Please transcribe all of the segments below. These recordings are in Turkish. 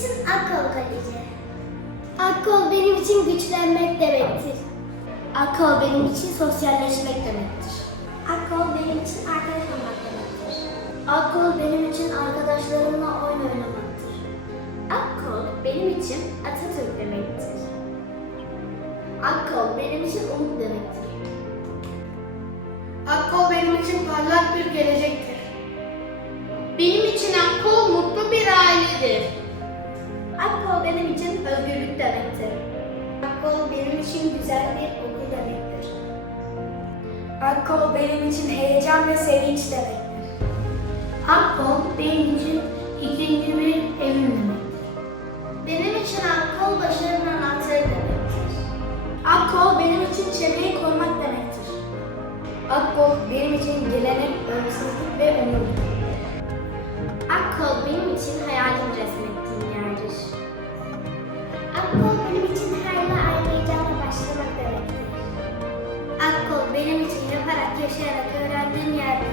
için Akkol kaleci. Akkol benim için güçlenmek demektir. Akkol benim için sosyalleşmek demektir. Akkol benim için arkadaş olmak demektir. Akkol benim için arkadaşlarımla oyun oynamaktır. Akkol benim için Atatürk demektir. Akkol benim için umut demektir. Akkol benim için parlak bir gelecektir. Benim için Akkol mutlu bir ailedir. Akkol benim için özgürlük demektir. Akkol benim için güzel bir okul demektir. Akkol benim için heyecan ve sevinç demektir. Akkol benim için ikinci bir evim demektir. Benim için Akkol başarının anahtarı demektir. Akkol benim için çevreyi yaşayarak öğrendiğim yerdir.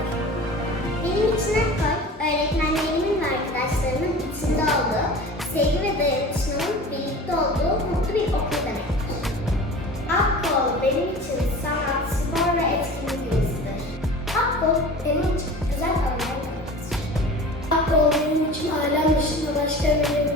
Benim için Akkol, öğretmenlerimin ve arkadaşlarımın içinde olduğu, sevgi ve dayanışmanın birlikte olduğu mutlu bir okul demektir. Akkol benim için sanat, spor ve etkinlik üyesidir. Akkol benim için güzel anılar demektir. Akkol benim için ailem dışında başka bir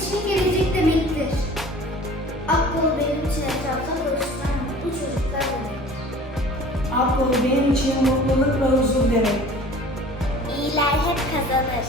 için gelecek demektir. Akkol benim için etrafta koşturan mutlu çocuklar demektir. Akkol benim için mutluluk ve huzur demektir. İyiler hep kazanır.